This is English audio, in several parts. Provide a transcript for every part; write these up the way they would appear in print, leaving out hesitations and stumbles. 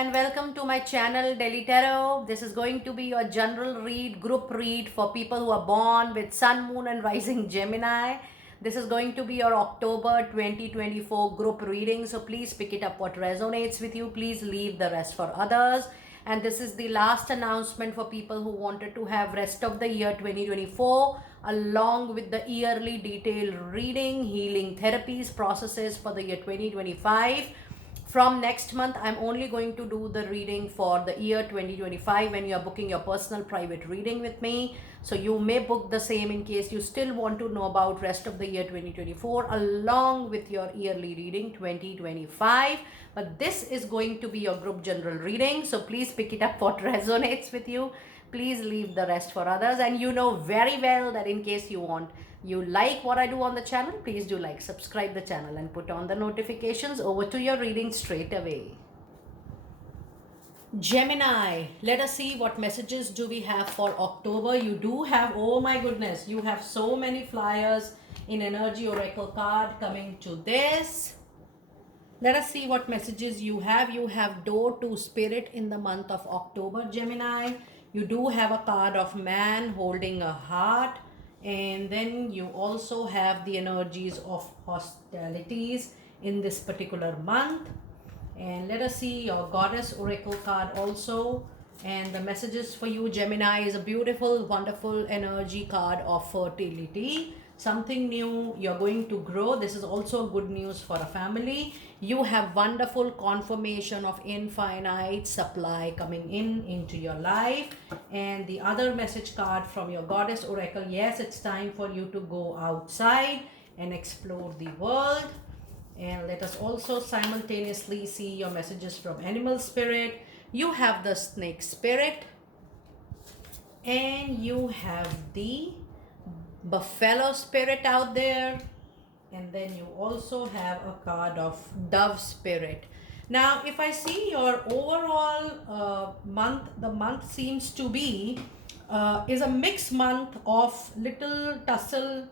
and welcome to my channel Daily Tarot. This is going to be your general read, group read for people who are born with Sun, Moon and Rising Gemini. This is going to be your October 2024 group reading. So please pick it up what resonates with you. Please leave the rest for others. And this is the last announcement for people who wanted to have rest of the year 2024 along with the yearly detailed reading, healing therapies, processes for the year 2025. From next month, I'm only going to do the reading for the year 2025 when you are booking your personal private reading with me. So you may book the same in case you still want to know about rest of the year 2024 along with your yearly reading 2025. But this is going to be your group general reading. So please pick it up what resonates with you. Please leave the rest for others. And you know very well that in case you like what I do on the channel, please do like, subscribe the channel and put on the notifications. Over to your reading straight away. Gemini, let us see what messages do we have for October. You do have, oh my goodness, you have so many flyers in Energy Oracle card coming to this. Let us see what messages you have. You have Door to Spirit in the month of October, Gemini. You do have a card of man holding a heart. And then you also have the energies of hostilities in this particular month. And let us see your Goddess Oracle card also. And the messages for you, Gemini, is a beautiful, wonderful energy card of fertility. Something new, you're going to grow. This is also good news for a family. You have wonderful confirmation of infinite supply coming into your life. And the other message card from your Goddess Oracle, yes, it's time for you to go outside and explore the world. And let us also simultaneously see your messages from Animal Spirit. You have the Snake Spirit. And you have the Buffalo Spirit out there. And then you also have a card of Dove Spirit. Now, if I see your overall month, the month seems to be is a mixed month of little tussle,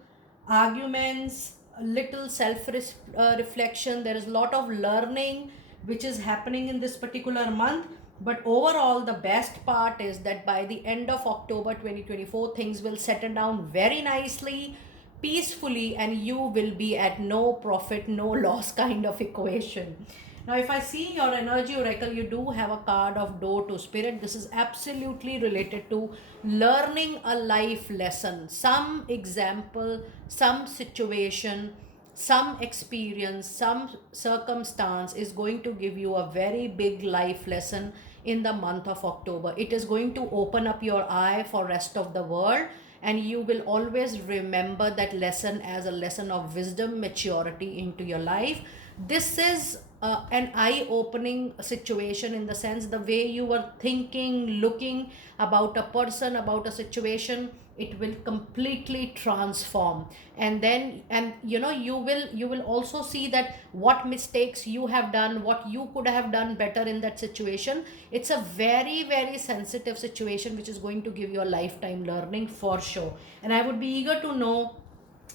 arguments, little self-reflection. There is a lot of learning which is happening in this particular month. But overall, the best part is that by the end of October 2024, things will settle down very nicely, peacefully, and you will be at no profit, no loss kind of equation. Now, if I see your Energy Oracle, you do have a card of Door to Spirit. This is absolutely related to learning a life lesson, some example, some situation, some experience, some circumstance is going to give you a very big life lesson in the month of October. It is going to open up your eye for rest of the world, and you will always remember that lesson as a lesson of wisdom, maturity into your life. This is an eye-opening situation in the sense the way you were thinking, looking about a person, about a situation, it will completely transform. And then you will also see that what mistakes you have done, what you could have done better in that situation. It's a very, very sensitive situation which is going to give you a lifetime learning for sure. And I would be eager to know,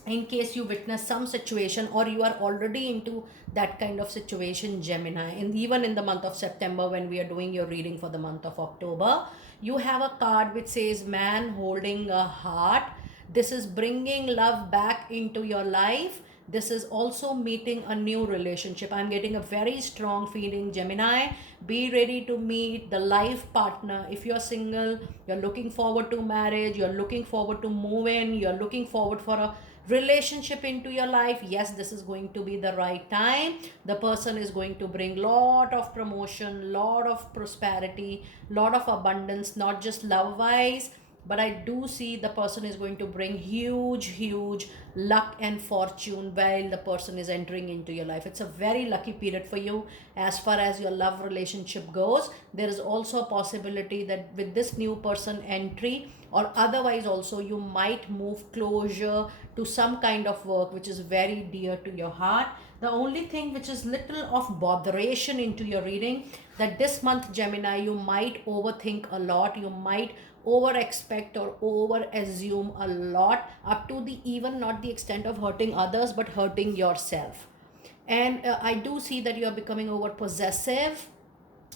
in case you witness some situation or you are already into that kind of situation, Gemini, and even in the month of September when we are doing your reading for the month of October, you have a card which says man holding a heart. This is bringing love back into your life. This is also meeting a new relationship. I'm getting a very strong feeling, Gemini. Be ready to meet the life partner. If you're single, you're looking forward to marriage, you're looking forward to move in, you're looking forward for a relationship into your life, yes, this is going to be the right time. The person is going to bring lot of promotion, lot of prosperity, lot of abundance, not just love wise, but I do see the person is going to bring huge luck and fortune while the person is entering into your life. It's a very lucky period for you as far as your love relationship goes. There is also a possibility that with this new person entry or otherwise also you might move closure to some kind of work which is very dear to your heart. The only thing which is little of botheration into your reading, that this month, Gemini, you might overthink a lot, you might over expect or over assume a lot, up to the even not the extent of hurting others but hurting yourself. And I do see that you are becoming over possessive,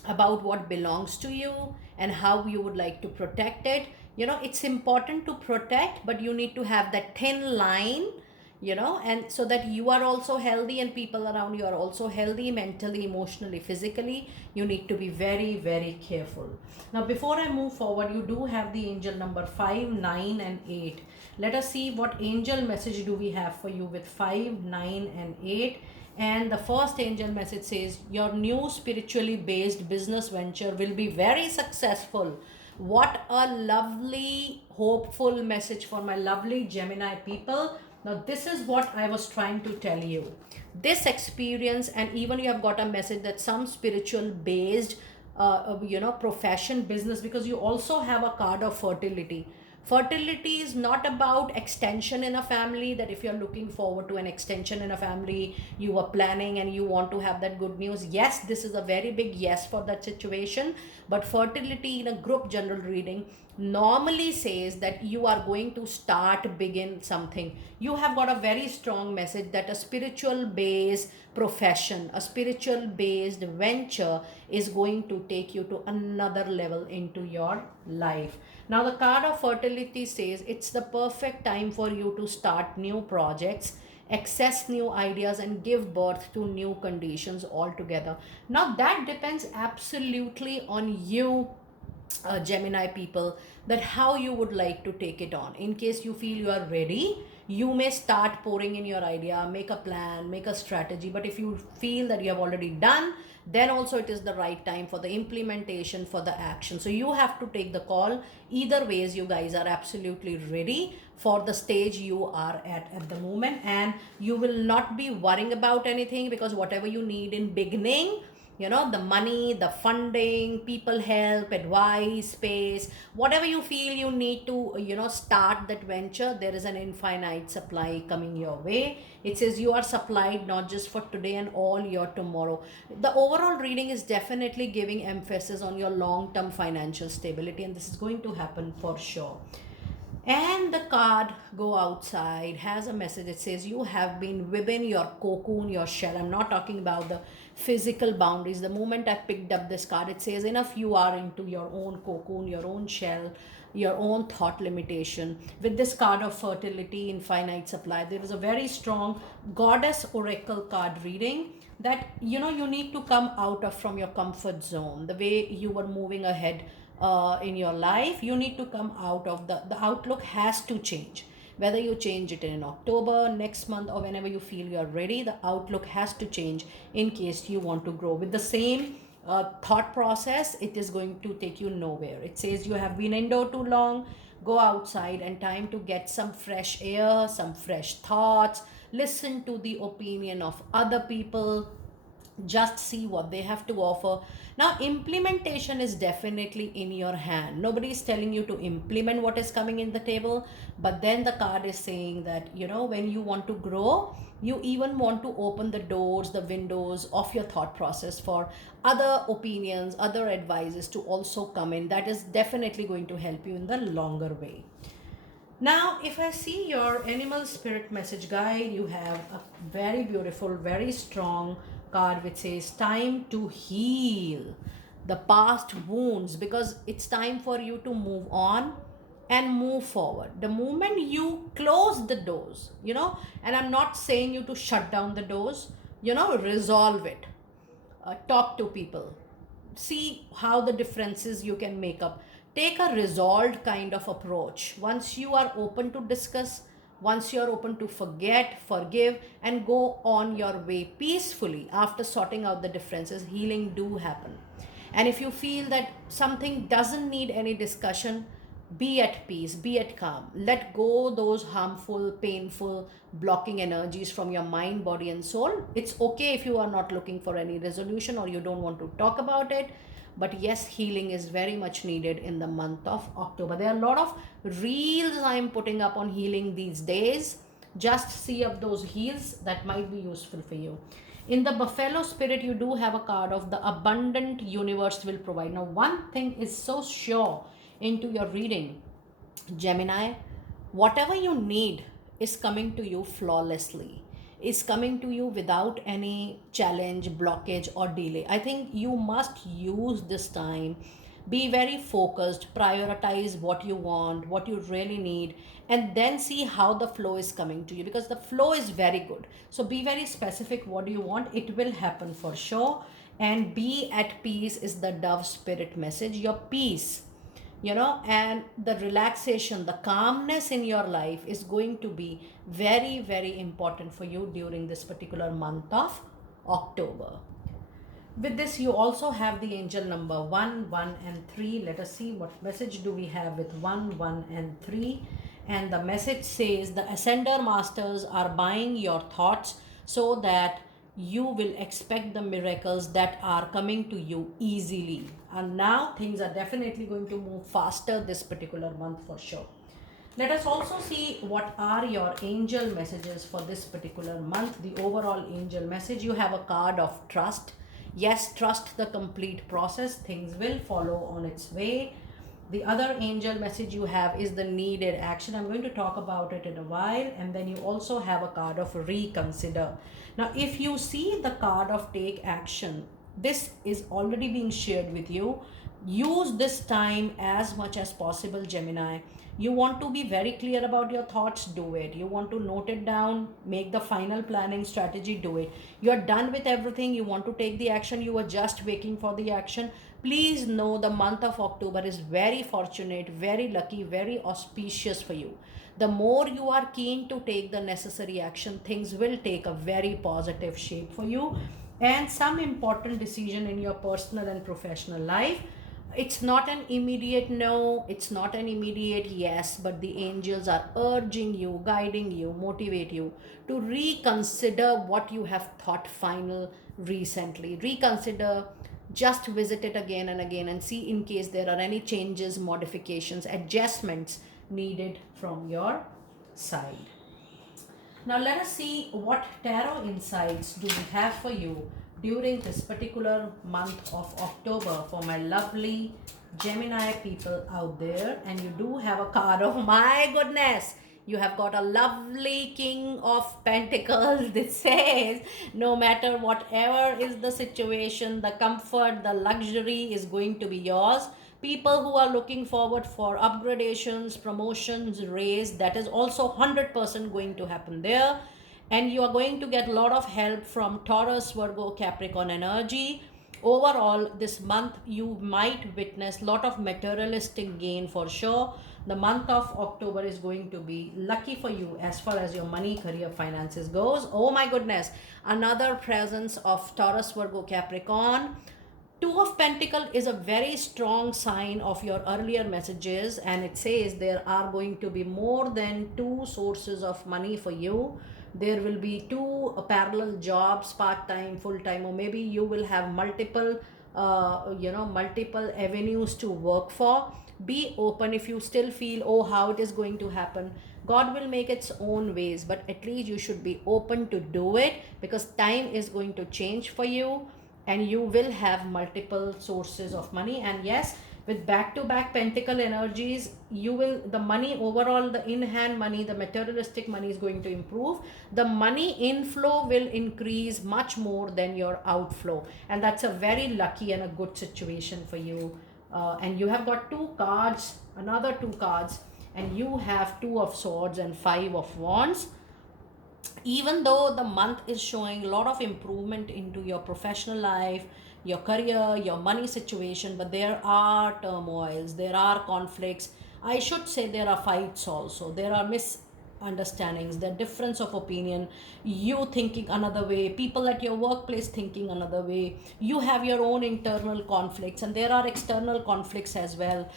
about what belongs to you and how you would like to protect it. It's important to protect, but you need to have that thin line, and so that you are also healthy and people around you are also healthy mentally, emotionally, physically. You need to be very, very careful. Now, before I move forward, you do have the angel number 5, 9, and 8. Let us see what angel message do we have for you with 5, 9, and 8. And the first angel message says, your new spiritually based business venture will be very successful. What a lovely, hopeful message for my lovely Gemini people. Now, this is what I was trying to tell you. This experience, and even you have got a message that some spiritual based, profession, business, because you also have a card of fertility. Fertility is not about extension in a family, that if you're looking forward to an extension in a family, you are planning and you want to have that good news. Yes, this is a very big yes for that situation. But fertility in a group general reading normally says that you are going to begin something. You have got a very strong message that a spiritual based profession, a spiritual based venture is going to take you to another level into your life. Now, the card of fertility says it's the perfect time for you to start new projects, access new ideas, and give birth to new conditions altogether. Now, that depends absolutely on you, Gemini people, that how you would like to take it on. In case you feel you are ready, you may start pouring in your idea, make a plan, make a strategy. But if you feel that you have already done, then also it is the right time for the implementation, for the action. So you have to take the call. Either ways, you guys are absolutely ready for the stage you are at the moment, and you will not be worrying about anything, because whatever you need in beginning, the money, the funding, people help, advice, space, whatever you feel you need to start that venture, there is an infinite supply coming your way. It says you are supplied not just for today and all your tomorrow. The overall reading is definitely giving emphasis on your long term financial stability, and this is going to happen for sure. And the card go outside has a message. It says you have been within your cocoon, your shell. I'm not talking about the physical boundaries. The moment I picked up this card, it says enough, you are into your own cocoon, your own shell, your own thought limitation. With this card of fertility, infinite supply, there is a very strong goddess oracle card reading that you need to come out of from your comfort zone. The way you were moving ahead in your life, you need to come out of the outlook has to change. Whether you change it in October, next month, or whenever you feel you're ready, the outlook has to change in case you want to grow. With the same thought process, it is going to take you nowhere. It says you have been indoor too long, go outside, and time to get some fresh air, some fresh thoughts, listen to the opinion of other people, just see what they have to offer. Now, implementation is definitely in your hand. Nobody is telling you to implement what is coming in the table, but then the card is saying that when you want to grow, you even want to open the doors, the windows of your thought process for other opinions, other advices to also come in. That is definitely going to help you in the longer way. Now, if I see your animal spirit message guide, you have a very beautiful, very strong card which says time to heal the past wounds, because it's time for you to move on and move forward. The moment you close the doors, and I'm not saying you to shut down the doors, resolve it, talk to people, see how the differences you can make up, take a resolved kind of approach. Once you are open to discuss, once you are open to forget, forgive, and go on your way peacefully after sorting out the differences, healing do happen. And if you feel that something doesn't need any discussion, be at peace, be at calm. Let go those harmful, painful, blocking energies from your mind, body, and soul. It's okay if you are not looking for any resolution or you don't want to talk about it. But yes, healing is very much needed in the month of October. There are a lot of reels I'm putting up on healing these days. Just see up those heels, that might be useful for you. In the buffalo spirit, you do have a card of the abundant universe will provide. Now, one thing is so sure into your reading, Gemini, whatever you need is coming to you flawlessly. is coming to you without any challenge, blockage, or delay. I think you must use this time, be very focused, prioritize what you want, what you really need, and then see how the flow is coming to you, because the flow is very good. So be very specific what do you want, it will happen for sure. And be at peace is the dove spirit message. Your peace, and the relaxation, the calmness in your life is going to be very, very important for you during this particular month of October. With this, you also have the angel number 1, 1, and 3. Let us see what message do we have with 1, 1, and 3. And the message says the ascender masters are buying your thoughts so that you will expect the miracles that are coming to you easily. And now things are definitely going to move faster this particular month for sure. Let us also see what are your angel messages for this particular month. The overall angel message, you have a card of trust. Yes, trust the complete process. Things will follow on its way. The other angel message you have is the needed action. I'm going to talk about it in a while. And then you also have a card of reconsider. Now, if you see the card of take action, this is already being shared with you. Use this time as much as possible, Gemini. You want to be very clear about your thoughts, do it. You want to note it down, make the final planning strategy, do it. You are done with everything, you want to take the action, you are just waiting for the action. Please know the month of October is very fortunate, very lucky, very auspicious for you. The more you are keen to take the necessary action, things will take a very positive shape for you. And some important decision in your personal and professional life, it's not an immediate no, it's not an immediate yes, but the angels are urging you, guiding you, motivate you to reconsider what you have thought final recently. Reconsider, just visit it again and again and see in case there are any changes, modifications, adjustments needed from your side. Now let us see what tarot insights do we have for you during this particular month of October for my lovely Gemini people out there. And you do have a card of, my goodness, you have got a lovely King of Pentacles. This says no matter whatever is the situation, the comfort, the luxury is going to be yours. People who are looking forward for upgradations, promotions, raise, that is also 100% going to happen there. And you are going to get a lot of help from Taurus, Virgo, Capricorn energy. Overall, this month you might witness a lot of materialistic gain for sure. The month of October is going to be lucky for you as far as your money, career, finances goes. Oh my goodness, another presence of Taurus, Virgo, Capricorn. Two of Pentacles is a very strong sign of your earlier messages, and it says there are going to be more than two sources of money for you. There will be two parallel jobs, part-time, full-time, or maybe you will have multiple multiple avenues to work for. Be open. If you still feel, oh, how it is going to happen, God will make its own ways, but at least you should be open to do it, because time is going to change for you and you will have multiple sources of money. And yes, with back to back pentacle energies, you will, the money overall, the in hand money, the materialistic money is going to improve. The money inflow will increase much more than your outflow, and that's a very lucky and a good situation for you. And you have got two cards, another two cards, and you have Two of Swords and Five of Wands. Even though the month is showing a lot of improvement into your professional life, your career, your money situation, but there are turmoils, there are conflicts. I should say there are fights also. There are misunderstandings, the difference of opinion, you thinking another way, people at your workplace thinking another way. You have your own internal conflicts, and there are external conflicts as well.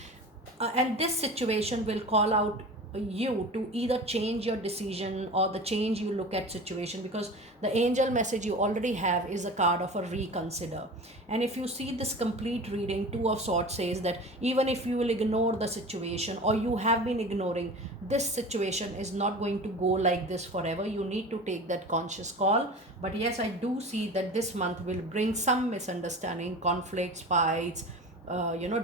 And this situation will call out you to either change your decision or the change you look at situation, because the angel message you already have is a card of a reconsider. And if you see this complete reading, Two of Swords says that even if you will ignore the situation, or you have been ignoring, this situation is not going to go like this forever. You need to take that conscious call. But yes, I do see that this month will bring some misunderstanding, conflicts, fights,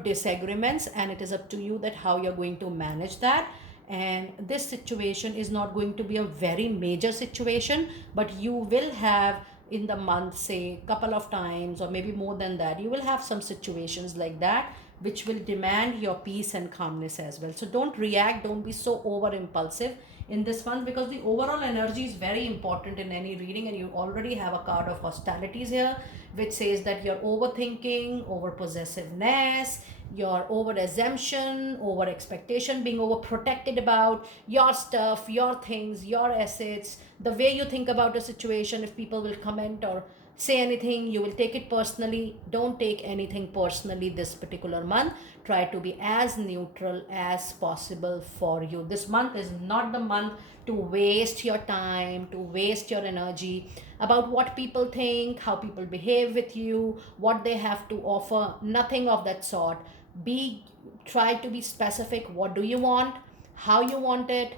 disagreements, and it is up to you that how you're going to manage that. and this situation is not going to be a very major situation, but you will have in the month, say couple of times or maybe more than that, you will have some situations like that which will demand your peace and calmness as well. So don't react, don't be so over impulsive in this month, because the overall energy is very important in any reading, and you already have a card of hostilities here which says that you're overthinking, over possessiveness, your over assumption, over expectation, being over protected about your stuff, your things, your assets, the way you think about a situation. If people will comment or say anything, you will take it personally. Don't take anything personally this particular month. Try to be as neutral as possible for you. This month is not the month to waste your time, to waste your energy about what people think, how people behave with you, what they have to offer. Nothing of that sort. Be Try to be specific. What do you want, how you want it,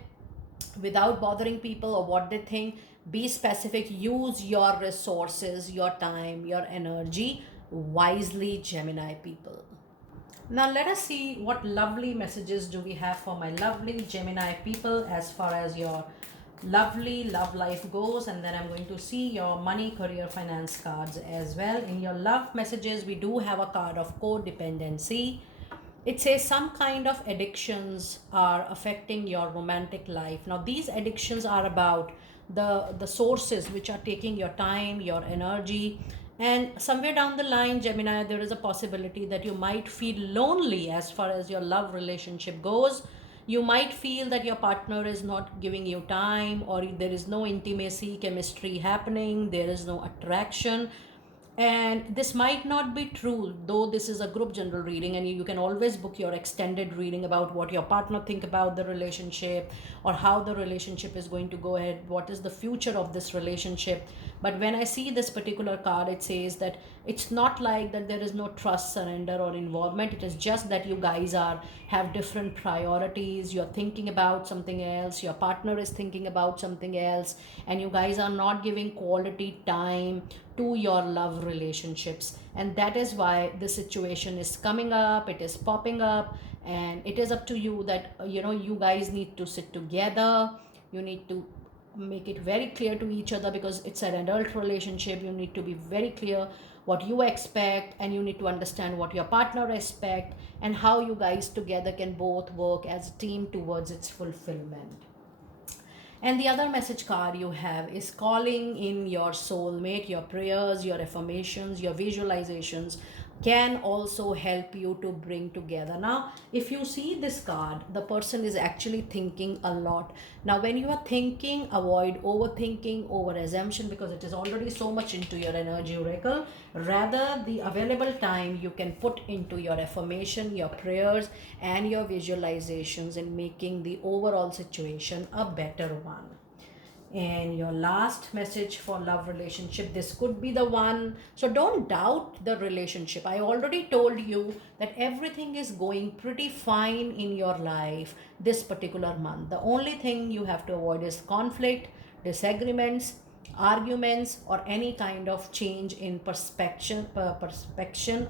without bothering people or what they think. Be specific. Use your resources, your time, your energy wisely, Gemini people. Now let us see what lovely messages do we have for my lovely Gemini people as far as your lovely love life goes, and then I'm going to see your money, career, finance cards as well. In your love messages, we do have a card of codependency. It says some kind of addictions are affecting your romantic life. Now these addictions are about the sources which are taking your time, your energy, and somewhere down the line, Gemini, there is a possibility that you might feel lonely as far as your love relationship goes. You might feel that your partner is not giving you time, or there is no intimacy, chemistry happening, there is no attraction. And this might not be true, though this is a group general reading, and you can always book your extended reading about what your partner think about the relationship, or how the relationship is going to go ahead, what is the future of this relationship. But when I see this particular card, it says that it's not like that there is no trust, surrender, or involvement. It is just that you guys have different priorities. You're thinking about something else, your partner is thinking about something else, and you guys are not giving quality time to your love relationships. And that is why the situation is coming up, it is popping up, and it is up to you that you guys need to sit together. You need to make it very clear to each other, because it's an adult relationship. You need to be very clear what you expect, and you need to understand what your partner expect, and how you guys together can both work as a team towards its fulfillment. And the other message card you have is calling in your soulmate. Your prayers, your affirmations, your visualizations can also help you to bring together. Now, if you see this card, the person is actually thinking a lot. Now, when you are thinking, avoid overthinking, over assumption, because it is already so much into your energy oracle. Rather, the available time you can put into your affirmation, your prayers, and your visualizations in making the overall situation a better one. And your last message for love relationship, this could be the one. So don't doubt the relationship. I already told you that everything is going pretty fine in your life this particular month. The only thing you have to avoid is conflict, disagreements, arguments, or any kind of change in perspective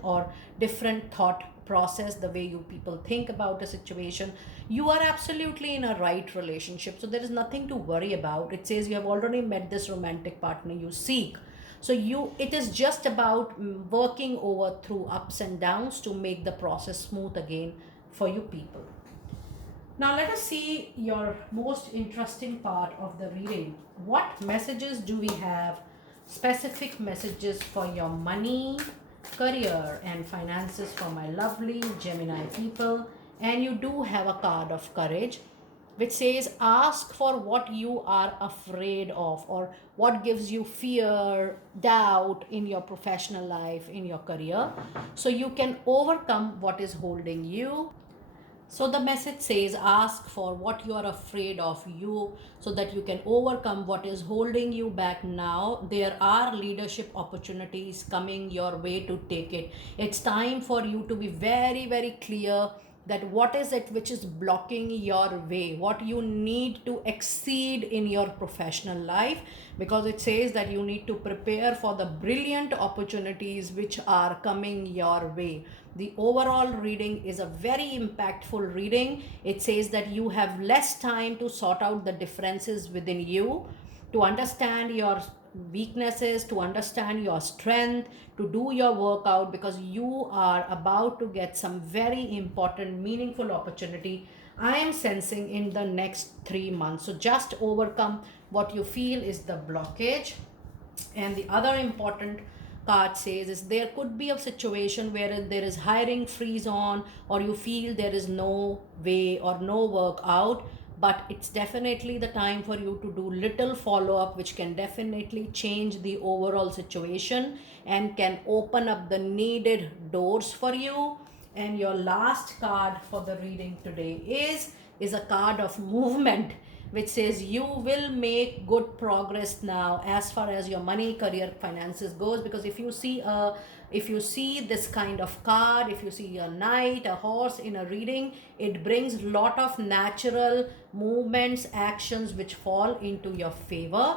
or different thought process, the way you people think about a situation. You are absolutely in a right relationship, so there is nothing to worry about. It says you have already met this romantic partner you seek. So it is just about working over through ups and downs to make the process smooth again for you people. Now let us see your most interesting part of the reading. What messages do we have? Specific messages for your money, career, and finances for my lovely Gemini people. And you do have a card of courage, which says ask for what you are afraid of, or what gives you fear, doubt in your professional life, in your career, so you can overcome what is holding you. So the message says ask for what you are afraid of, you, so that you can overcome what is holding you back now. There are leadership opportunities coming your way to take it. It's time for you to be very, very clear that what is it which is blocking your way, what you need to exceed in your professional life, because it says that you need to prepare for the brilliant opportunities which are coming your way. The overall reading is a very impactful reading. It says that you have less time to sort out the differences within you, to understand your weaknesses, to understand your strength, to do your workout, because you are about to get some very important, meaningful opportunity I am sensing in the next 3 months. So just overcome what you feel is the blockage. And the other important card says is there could be a situation where there is hiring freeze on, or you feel there is no way or no work out, but it's definitely the time for you to do little follow up, which can definitely change the overall situation and can open up the needed doors for you. And your last card for the reading today is a card of movement, which says you will make good progress now as far as your money, career, finances goes. Because if you see this kind of card, if you see a knight, a horse in a reading, it brings lot of natural movements, actions which fall into your favor.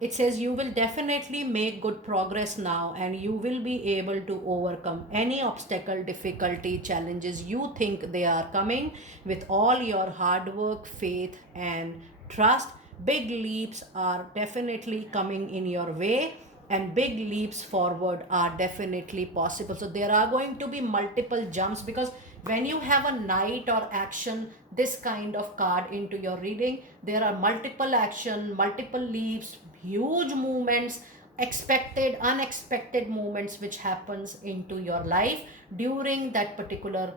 It says you will definitely make good progress now, and you will be able to overcome any obstacle, difficulty, challenges you think they are coming with all your hard work, faith, and trust. Big leaps are definitely coming in your way, and big leaps forward are definitely possible. So there are going to be multiple jumps, because when you have a knight or action, this kind of card into your reading, there are multiple action, multiple leaps, huge movements, expected, unexpected movements which happens into your life during that particular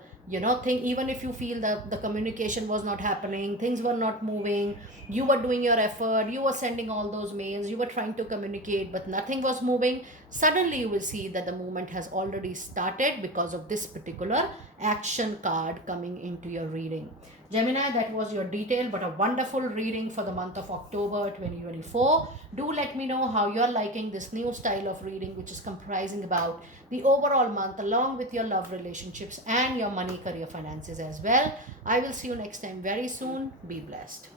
thing. Even if you feel that the communication was not happening, things were not moving, you were doing your effort, you were sending all those mails, you were trying to communicate, but nothing was moving, suddenly you will see that the movement has already started because of this particular action card coming into your reading. Gemini, that was your detail, but a wonderful reading for the month of October 2024. Do let me know how you're liking this new style of reading, which is comprising about the overall month along with your love relationships and your money, career, finances as well. I will see you next time very soon. Be blessed.